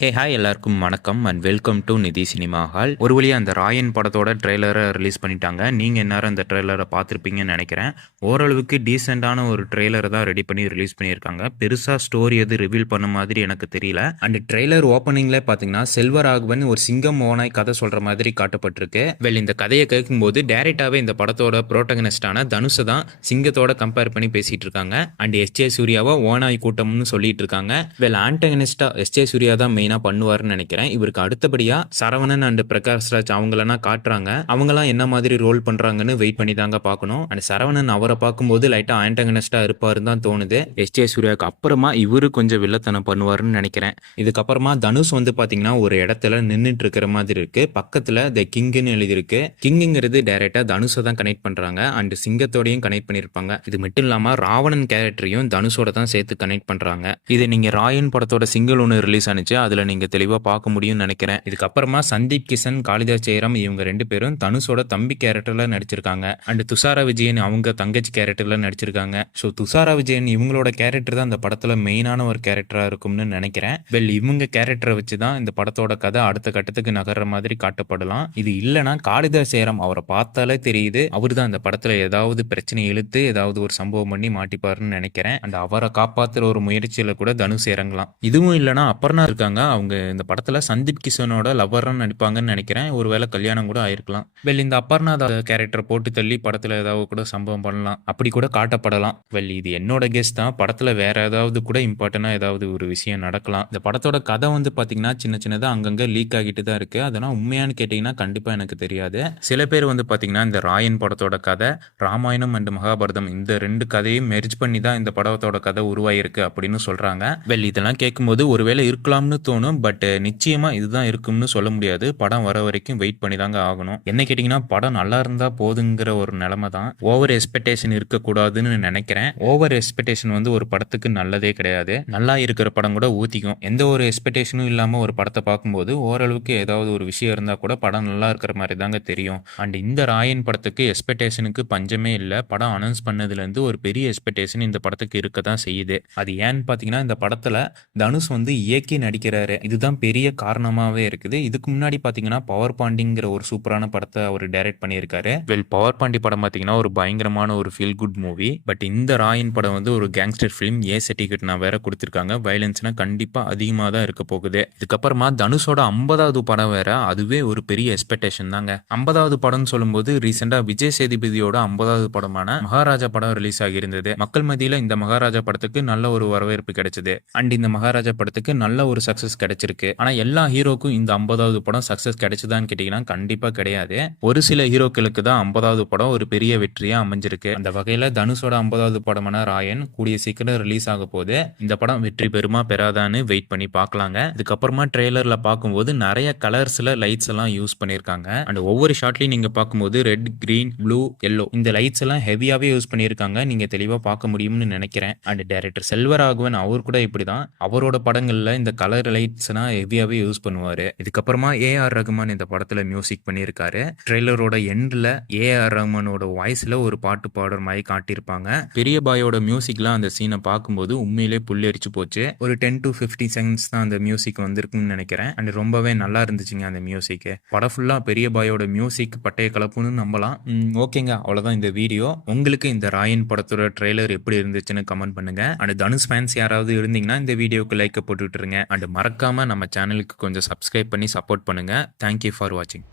Hi எல்லாருக்கும் வணக்கம் and welcome to நிதி சினிமா ஹால். ஒரு வழியாக அந்த ராயன் படத்தோட ட்ரெய்லரை ரிலீஸ் பண்ணிட்டாங்க. நீங்கள் எல்லாரும் அந்த ட்ரெய்லரை பார்த்துருப்பீங்கன்னு நினைக்கிறேன். ஓரளவுக்கு டீசெண்டான ஒரு ட்ரெய்லரை தான் ரெடி பண்ணி ரிலீஸ் பண்ணியிருக்காங்க. பெருசாக ஸ்டோரி எது ரிவீல் பண்ண மாதிரி எனக்கு தெரியல. அண்ட் ட்ரெய்லர் ஓப்பனிங்ல பார்த்தீங்கன்னா செல்வராகவன் ஒரு சிங்கம் ஓனாய் கதை சொல்கிற மாதிரி காட்டப்பட்டிருக்கு. இந்த கதையை கேட்கும்போது டேரெக்டாகவே இந்த படத்தோட ப்ரோட்டகனிஸ்டான தனுஷை தான் சிங்கத்தோட கம்பேர் பண்ணி பேசிகிட்டு இருக்காங்க. அண்ட் எஸ்ஜே சூர்யாவை ஓனாய் கூட்டம்னு சொல்லிட்டு இருக்காங்க. ஆண்டகனிஸ்டா எஸ்ஜே சூர்யா தான் பண்ணுவாருன்னு நினைக்கிறேன். இவருக்கு அடுத்தபடியா சரவணன் அண்ட் பிரகாஷ் ராஜ் அவங்களெல்லாம் காட்டுறாங்க. அவங்கலாம் என்ன மாதிரி ரோல் பண்றாங்கன்னு வெயிட் பண்ணி தாங்க பார்க்கணும். அண்ட் சரவணன் அவரை பார்க்கும்போது லைட்டா ஆண்டகனிஸ்டா இருப்பாருன்னு தான் தோணுது. எஸ்ஜே சூர்யாவுக்கு அப்புறமா இவரு கொஞ்சம் வில்லத்தனம் பண்ணுவாருன்னு நினைக்கிறேன். இதுக்கப்புறமா தனுஷ் பாத்தீங்கன்னா ஒரு இடத்துல நின்றுட்டு இருக்கிற மாதிரி இருக்கு. பக்கத்துல த கிங்னு எழுதியிருக்கு. கிங்குங்கிறது டைரக்டா தனுஷை தான் கனெக்ட் பண்றாங்க. அண்ட் சிங்கத்தோடையும் கனெக்ட் பண்ணிருப்பாங்க. இது மட்டும் இல்லாம ராவணன் கேரக்டரையும் தனுஷோட தான் சேர்த்து கனெக்ட் பண்றாங்க. இது நீங்க ராயன் படத்தோட சிங்கிள் ஒன்று ரிலீஸ் ஆனிச்சு. அதுல நீங்க தெளிவா பார்க்க முடியும்னு நினைக்கிறேன். இதுக்கப்புறமா சந்தீப் கிஷன், காளிதாஸ் ஜெயராம் இவங்க 2 பேரும் தனுஷோட தம்பி கேரக்டர்ல நடிச்சிருக்காங்க. அண்ட் துஷாரா விஜயன் அவங்க தங்கச்சி கேரக்டர்ல நடிச்சிருக்காங்க. ஸோ துஷாரா விஜயன் இவங்களோட கேரக்டர் தான் இந்த படத்துல மெயினான ஒரு கேரக்டரா இருக்கும்னு நினைக்கிறேன். இவங்க கேரக்டரை வச்சு தான் இந்த படத்தோட கதை அடுத்த கட்டத்துக்கு நகர்ற மாதிரி காட்டப்படலாம். இது இல்லைன்னா காளிதாஸ் ஜெயராம் அவரை பார்த்தாலே தெரியுது அவர் தான் இந்த படத்துல ஏதாவது பிரச்சனை இழுத்து ஏதாவது ஒரு சம்பவம் பண்ணி மாட்டிப்பாருன்னு நினைக்கிறேன். அண்ட் அவரை காப்பாத்துற ஒரு முயற்சியில கூட தனுஷ் இறங்கலாம். இதுவும் இல்லைன்னா அப்புறம் இருக்காங்க அவங்க இந்த படத்துல சந்தீப் கிஷனோட லவ்வரா நடிப்பாங்கன்னு நினைக்கிறேன். ஒருவேளை கல்யாணம் கூட ஆயிருக்கலாம். இந்த அபர்ணா கேரக்டர் போட்டு தள்ளி படத்துல ஏதாவது கூட சம்பவம் பண்ணலாம், அப்படி கூட காட்டப்படலாம். இது என்னோட கெஸ் தான். படத்துல வேற ஏதாவது கூட இம்பார்ட்டன்டா ஏதாவது ஒரு விஷயம் நடக்கலாம். இந்த படத்தோட கதை பாத்தீங்கன்னா சின்ன சின்னதா அங்கங்க லீக் ஆகிட்டு தான் இருக்கு. அதெல்லாம் உண்மையானு கேட்டீங்கன்னா கண்டிப்பா எனக்கு தெரியாது. சில பேர் பாத்தீங்கன்னா இந்த ராயன் படத்தோட கதை ராமாயணம் அண்ட் மகாபாரதம் இந்த 2 கதையும் மெர்ஜ் பண்ணி தான் இந்த படத்தோட கதை உருவாயிருக்கு அப்படின்னு சொல்றாங்க. இதெல்லாம் கேட்கும்போது ஒருவேளை இருக்கலாம்னு தோணும். பட் நிச்சயமா இதுதான் இருக்கும்னு சொல்ல முடியாது. படம் வர வரைக்கும் வெயிட் பண்ணி தாங்க ஆகணும். என்ன கேட்டீங்கன்னா படம் நல்லா இருந்தா போதுங்கிற ஒரு நிலைமை தான். ஓவர் எக்ஸ்பெக்டேஷன் இருக்கக்கூடாதுன்னு நினைக்கிறேன். ஓவர் எக்ஸ்பெக்டேஷன் ஒரு படத்துக்கு நல்லதே கிடையாது. நல்லா இருக்கிற படம் கூட ஊத்திக்கும். எந்த ஒரு எக்ஸ்பெக்டேஷனும் இல்லாம ஒரு படத்தை பார்க்கும்போது ஓரளவுக்கு ஏதாவது ஒரு விஷயம் இருந்தா கூட படம் நல்லா இருக்கிற மாதிரி தாங்க தெரியும். அண்ட் இந்த ராயன் படத்துக்கு எக்ஸ்பெக்டேஷனுக்கு பஞ்சமே இல்லை. படம் அனௌன்ஸ் பண்ணதுல இருந்து ஒரு பெரிய எக்ஸ்பெக்டேஷன் இந்த படத்துக்கு இருக்க தான் செய்யுது. அது ஏன்னு பாத்தீங்கன்னா இந்த படத்துல தனுஷ் இயக்கி நடிக்கிறாரு. இதுதான் பெரிய காரணமாவே இருக்குது. இதுக்கு முன்னாடி பாத்தீங்கன்னா பவர் பாண்டிங்கிற ஒரு சூப்பரான படத்தை அவர் டைரக்ட் பண்ணியிருக்காரு. பவர் பாண்டி படம் பாத்தீங்கன்னா ஒரு பயங்கரமான ஒரு ஃபீல் குட் மூவி. பட் இந்த ராயன் படம் ஒரு கேங்ஸ்டர் ஃபிலிம். சர்டிஃபிகேட் நான் வேற கொடுத்திருக்காங்க. வயலன்ஸ்னா கண்டிப்பா அதிகமாக தான் இருக்க போகுது. இதுக்கப்புறமா தனுஷோட 50வது படம் வேற. அதுவே ஒரு பெரிய எக்ஸ்பெக்டேஷன் தாங்க. 50வது படம் சொல்லும்போது ரீசெண்டா விஜய் சேதுபதியோட 50வது படமான மகாராஜா படம் ரிலீஸ் ஆகியிருந்தது. மக்கள் மத்தியில இந்த மகாராஜா படத்துக்கு நல்ல ஒரு வரவேற்பு கிடைச்சது. அண்ட் இந்த மகாராஜா படத்துக்கு நல்ல ஒரு சக்சஸ் கிடைச்சிருக்கு. ஆனா எல்லா ஹீரோக்கும் இந்த 50வது படம் சக்சஸ் கிடைச்சதான்னு கேட்டீங்கன்னா கண்டிப்பா கிடையாது. ஒரு சில ஹீரோக்களுக்கு தான் 50வது படம் ஒரு பெரிய வெற்றியா அமைஞ்சிருக்கு. அந்த வகையில தனுஷோட 50வது படமான ராயன் கூடிய சீக்கிரம் ரிலீஸ் ஆக போது. இந்த படம் வெற்றி பெறுமா பெறாதான்னு வெயிட் பண்ணி பார்க்கலாங்க. இதுக்கப்புறமா ட்ரெய்லர்ல பார்க்கும்போது நிறைய கலர்ஸ்ல லைட்ஸ் எல்லாம் யூஸ் பண்ணிருக்காங்க. அண்ட் ஒவ்வொரு ஷாட்லயும் நீங்க பார்க்கும்போது ரெட், கிரீன், ப்ளூ, எல்லோ இந்த லைட்ஸ் எல்லாம் ஹெவியாவே யூஸ் பண்ணிருக்காங்க. நீங்க தெளிவா பார்க்க முடியும்னு நினைக்கிறேன். அண்ட் டைரக்டர் செல்வராகவன் அவர் கூட இப்படிதான் அவரோட படங்கள்ல இந்த கலர் லைட்ஸ்னா ஹெவியாவே யூஸ் பண்ணுவாரு. இதுக்கப்புறமா ஏஆர் ரகுமான் இந்த படத்துல மியூசிக் பண்ணியிருக்காரு. ட்ரெய்லரோட எண்ட்ல ஏஆர் ரகுமானோட வாய்ஸ்ல ஒரு பாட்டு பாடுற மாதிரி காட்டியிருப்பாங்க. பெரிய பாயோட மியூசிக்லாம் அந்த சீனை பார்க்கும்போது உண்மையிலே புல்லரிச்சு போச்சு. ஒரு 10 to 15 செகண்ட்ஸ் தான் அந்த மியூசிக் வந்திருக்குன்னு நினைக்கிறேன். அண்ட் ரொம்பவே நல்லா இருந்துச்சுங்க அந்த மியூசிக். படம் ஃபுல்லா பெரிய பாயோட மியூசிக் பட்டைய கலப்புன்னு நம்பலாம். ஓகேங்க, அவ்வளவுதான் இந்த வீடியோ. உங்களுக்கு இந்த ராயன் படத்தோட ட்ரெய்லர் எப்படி இருந்துச்சுன்னு கமெண்ட் பண்ணுங்க. அண்ட் தனுஷ் ஃபேன்ஸ் யாராவது இருந்தீங்கன்னா இந்த வீடியோக்கு லைக் போட்டுட்டுருங்க. அண்ட் மறக்காம நம்ம சேனலுக்கு கொஞ்சம் சப்ஸ்கிரைப் பண்ணி சப்போர்ட் பண்ணுங்க. தேங்க்யூ ஃபார் வாட்சிங்.